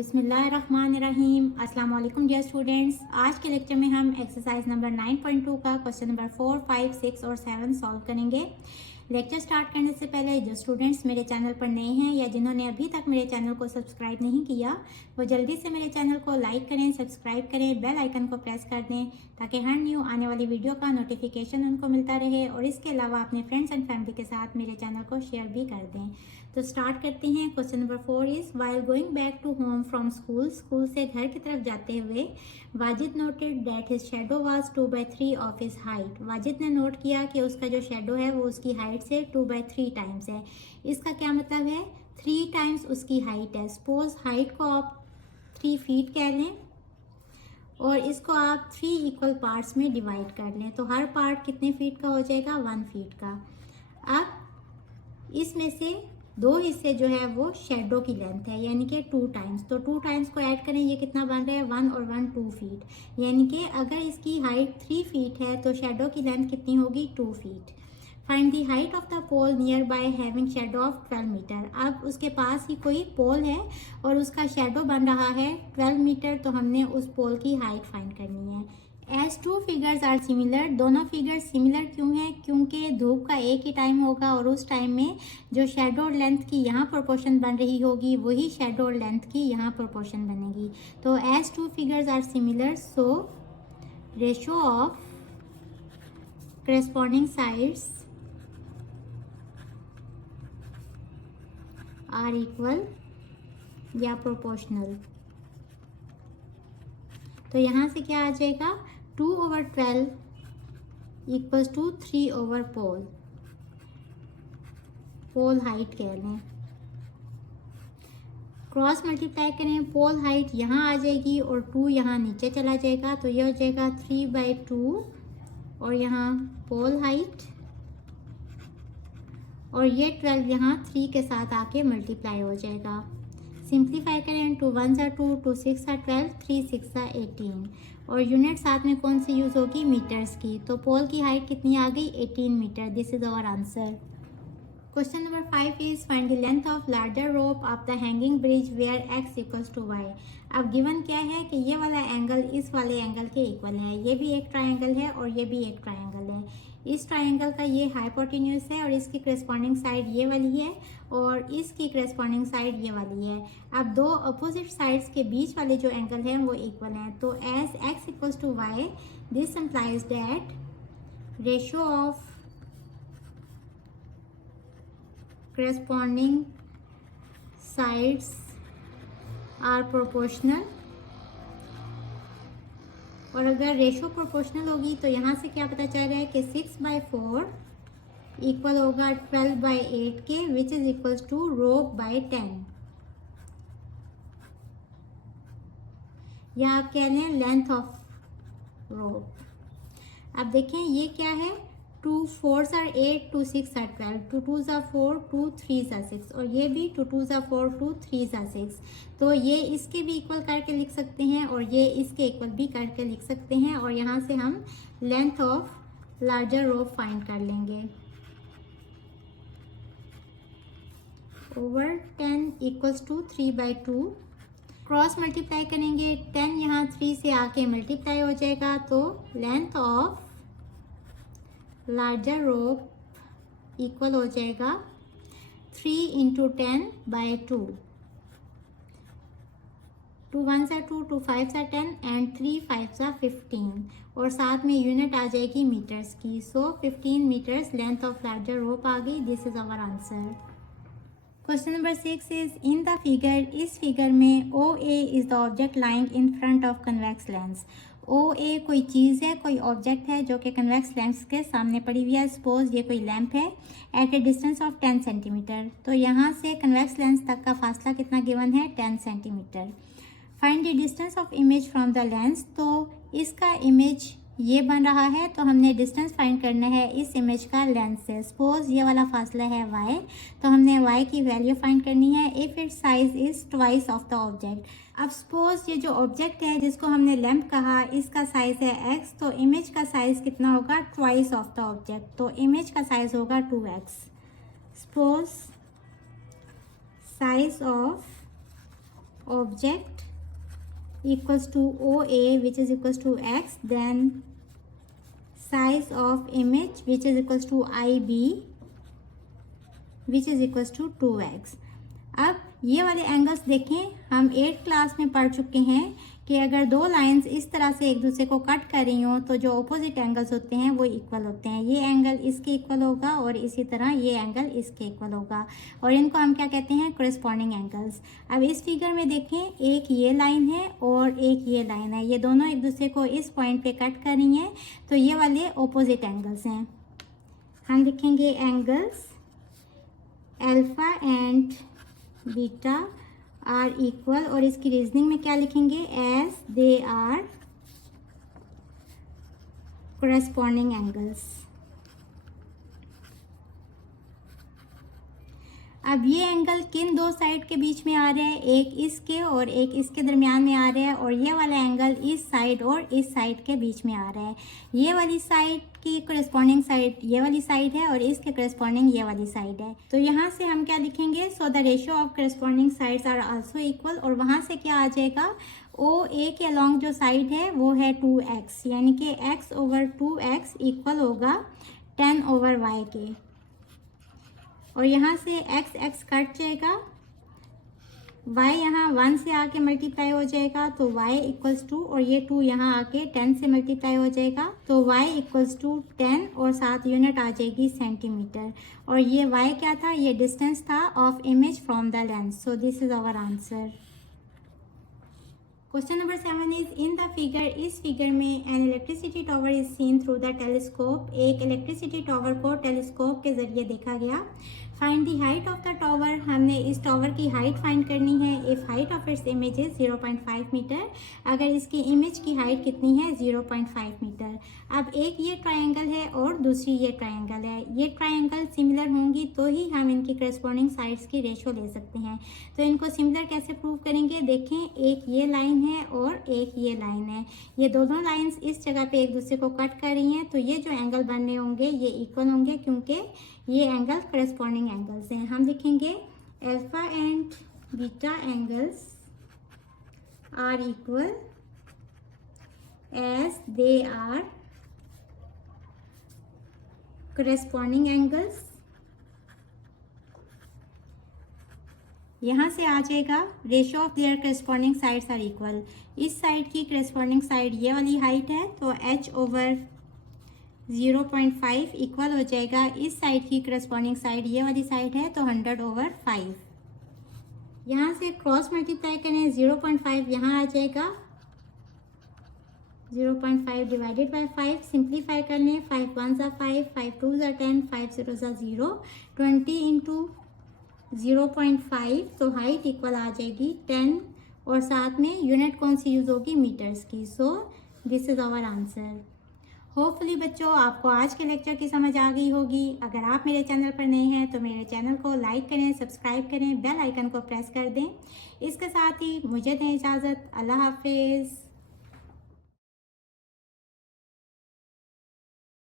बिस्मिल्लाहिर्रहमानिर्रहीम। अस्सलाम वालेकुम डियर स्टूडेंट्स। आज के लेक्चर में हम एक्सरसाइज नंबर 9.2 का क्वेश्चन नंबर 4, 5, 6 और 7 सॉल्व करेंगे। लेक्चर स्टार्ट करने से पहले जो स्टूडेंट्स मेरे चैनल पर नए हैं या जिन्होंने अभी तक मेरे चैनल को सब्सक्राइब नहीं किया वो जल्दी से मेरे चैनल को लाइक करें, सब्सक्राइब करें, बेल आइकन को प्रेस कर दें ताकि हर न्यू आने वाली वीडियो का नोटिफिकेशन उनको मिलता रहे। और इसके अलावा अपने फ्रेंड्स एंड फैमिली के साथ मेरे चैनल को शेयर भी कर दें। तो स्टार्ट करते हैं। Question number 4 is while going back to home from school से घर की तरफ जाते हुए Wajid noted that his shadow was 2/3 of his height. Wajid ने नोट किया कि उसका जो शेडो है वो उसकी हाइट से 2/3 टाइम्स है। इसका क्या मतलब है? 3 टाइम्स उसकी हाइट है। सपोज हाइट को आप 3 फीट कह लें और इसको आप 3 इक्वल पार्ट्स में डिवाइड कर लें तो हर पार्ट कितने फीट का हो जाएगा? 1 फीट का। अब इसमें से 2 हिस्से जो है वो शेडो की लेंथ है यानी कि 2 टाइम्स। तो 2 टाइम्स को ऐड करें, ये कितना बन रहा है? 1 और 1 2 फीट। यानी कि अगर इसकी हाइट 3 फीट है तो शेडो की लेंथ कितनी होगी? 2 feet. Find the height of the pole near by having shadow of 12 metre. अब उसके पास ही कोई पोल है और उसका शेडो बन रहा है 12 मीटर, तो हमने उस पोल की हाइट फाइंड करनी है। एज 2 फिगर्स आर सिमिलर, दोनों फिगर्स सिमिलर क्यों हैं? क्योंकि धूप का एक ही टाइम होगा और उस टाइम में जो शेडो और लेंथ की यहाँ प्रोपोर्शन बन रही होगी वही शेडो और लेंथ की यहाँ प्रोपोर्शन बनेगी। तो as 2 figures are similar so ratio of corresponding sides are equal या प्रोपोर्शनल। तो यहाँ से क्या आ जाएगा? 2/12 equals to 3 pole. Pole height कह लें। क्रॉस मल्टीप्लाई करें, पोल हाइट यहाँ आ जाएगी और 2 यहाँ नीचे चला जाएगा तो ये हो जाएगा 3/2 और यहाँ पोल हाइट और ये 12 यहाँ 3 के साथ आके मल्टीप्लाई हो जाएगा। सिंप्लीफाई करें, 2 1 2, 2 6 12, 3 6 18 और यूनिट साथ में कौन सी यूज़ होगी? मीटर्स की। तो पोल की हाइट कितनी आ गई? 18 metre. This is our answer. Question number 5 is find the length of larger rope of the hanging bridge where x equals to y। अब गिवन क्या है कि ये वाला एंगल इस वाले एंगल के इक्वल है। ये भी एक ट्राइंगल है और ये भी एक ट्राइंगल है। इस ट्राइंगल का ये हाइपोटेन्यूज है और इसकी करेस्पॉन्डिंग साइड ये वाली है और इसकी करेस्पॉन्डिंग साइड ये वाली है। अब दो अपोजिट साइड्स के बीच वाले जो एंगल हैं वो इक्वल हैं। तो as x equals to y this implies that ratio of corresponding sides are proportional। और अगर रेशो प्रोपोर्शनल होगी तो यहाँ से क्या पता चल रहा है कि 6/4 इक्वल होगा 12/8 के विच इज इक्वल्स टू ρ/10 या आप कह लें लेंथ ऑफ रोप। अब देखें ये क्या है? 2 4s are 8, 2 6 are 12, 2 2s are 4, 2 3s are 6 और ये भी 2 2s are 4, 2 3s are 6। तो ये इसके भी इक्वल करके लिख सकते हैं और ये इसके इक्वल भी करके लिख सकते हैं और यहाँ से हम length of larger rope find कर लेंगे। Over 10 equals to 3/2। Cross multiply करेंगे, 10 यहाँ 3 से आके मल्टीप्लाई हो जाएगा तो length of larger rope equal हो जाएगा 3 × 10/2। 2 1s are 2, 2 5s are 10 and 3 5s are 15 और साथ में यूनिट आ जाएगी मीटर्स की। So 15 metres length of larger rope आ गई। This is our answer. Question number 6 is in the figure, इस फिगर में OA is the object lying in front of convex lens. OA कोई चीज़ है, कोई ऑब्जेक्ट है जो कि कन्वेक्स लेंस के सामने पड़ी हुई है। सपोज ये कोई लैंप है at a distance of 10 centimetre. तो यहाँ से कन्वेक्स लेंस तक का फासला कितना गिवन है? 10 centimetre. Find the distance of image from the lens. तो इसका इमेज ये बन रहा है तो हमने डिस्टेंस फाइंड करना है इस इमेज का लेंस से। सपोज ये वाला फासला है y, तो हमने y की वैल्यू फाइंड करनी है if it size is twice of the object. अब सपोज ये जो ऑब्जेक्ट है जिसको हमने लैंप कहा इसका साइज है x, तो इमेज का साइज कितना होगा? Twice of the object. तो इमेज का साइज होगा 2x। Suppose size of object equals to OA which is equals to x, then size of image which is equals to IB which is equals to 2x। अब ये वाले angles देखें, हम 8th class में पढ़ चुके हैं कि अगर दो लाइंस इस तरह से एक दूसरे को कट कर रही हों तो जो ऑपोजिट एंगल्स होते हैं वो इक्वल होते हैं। ये एंगल इसके इक्वल होगा और इसी तरह ये एंगल इसके इक्वल होगा और इनको हम क्या कहते हैं, कोरिस्पॉन्डिंग एंगल्स। अब इस फिगर में देखें, एक ये लाइन है और एक ये लाइन है, ये दोनों एक दूसरे को इस पॉइंट पे कट कर रही हैं, तो ये वाले ऑपोजिट एंगल्स हैं। हम लिखेंगे angles alpha and beta are equal, और इसकी रीजनिंग में क्या लिखेंगे, as they are corresponding angles. अब ये एंगल किन दो साइड के बीच में आ रहा है, एक इसके और एक इसके दरमियान में आ रहा है, और ये वाला एंगल इस साइड और इस साइड के बीच में आ रहा है। ये वाली साइड की कोरेस्पॉन्डिंग साइड ये वाली साइड है और इसके कोरेस्पॉन्डिंग ये वाली साइड है। तो यहाँ से हम क्या लिखेंगे, so the ratio of corresponding sides are also equal, और वहाँ से क्या आ जाएगा, ओ ए के अलॉन्ग जो साइड है वो है 2x, यानी कि x ओवर 2x इक्वल होगा 10 ओवर y के, और यहाँ से x कट जाएगा, y यहाँ 1 से आके मल्टीप्लाई हो जाएगा तो y इक्वल्स टू, और ये 2 यहाँ आके 10 से मल्टीप्लाई हो जाएगा तो y इक्वल्स टू 10, और साथ यूनिट आ जाएगी सेंटीमीटर, और ये y क्या था, ये डिस्टेंस था of image from the lens. So this is our answer. Question number 7 is in the figure, इस फिगर में an electricity tower is seen through the telescope, एक इलेक्ट्रिसिटी टावर को टेलीस्कोप के जरिए देखा गया। Find the height of the tower, हमने इस टावर की हाइट फाइंड करनी है। If height of its image is 0.5 metre, अगर इसकी इमेज की हाइट कितनी है, 0.5 मीटर। अब एक ये ट्रायंगल है और दूसरी ये ट्रायंगल है, ये ट्रायंगल सिमिलर होंगी तो ही हम इनकी करस्पॉन्डिंग साइड्स की रेशो ले सकते हैं। तो इनको सिमिलर कैसे प्रूव करेंगे, देखें, एक ये लाइन है और एक ये लाइन है, ये दोनों लाइंस इस जगह पे एक दूसरे को कट कर रही हैं, तो ये जो एंगल बनने होंगे ये इक्वल होंगे क्योंकि ये एंगल करस्पॉन्डिंग एंगल्स हैं। हम लिखेंगे alpha and beta angles are equal as they are corresponding angles. यहाँ से आ जाएगा ratio of their corresponding sides are equal, इस साइड की करस्पॉन्डिंग साइड ये वाली हाइट है तो h ओवर 0.5 इक्वल हो जाएगा, इस साइड की करस्पॉन्डिंग साइड ये वाली साइड है तो 100 ओवर 5। यहाँ से क्रॉस मल्टीप्लाई करें, 0.5 यहाँ आ जाएगा, 0.5 डिवाइडेड बाय 5, सिंप्लीफाई कर लें, 5 1 ज़ा 5, 5 2 ज़ा 10, 5 0 ज़ा 0, 20 इंटू 0.5, तो हाइट इक्वल आ जाएगी 10, और साथ में यूनिट कौन सी यूज़ होगी, मीटर्स की। So this is our answer. Hopefully बच्चों आपको आज के लेक्चर की समझ आ गई होगी। अगर आप मेरे चैनल पर नए हैं तो मेरे चैनल को लाइक करें, सब्सक्राइब करें, बेल आइकन को प्रेस कर दें। इसके साथ ही मुझे दें इजाज़त। अल्लाह हाफिज़।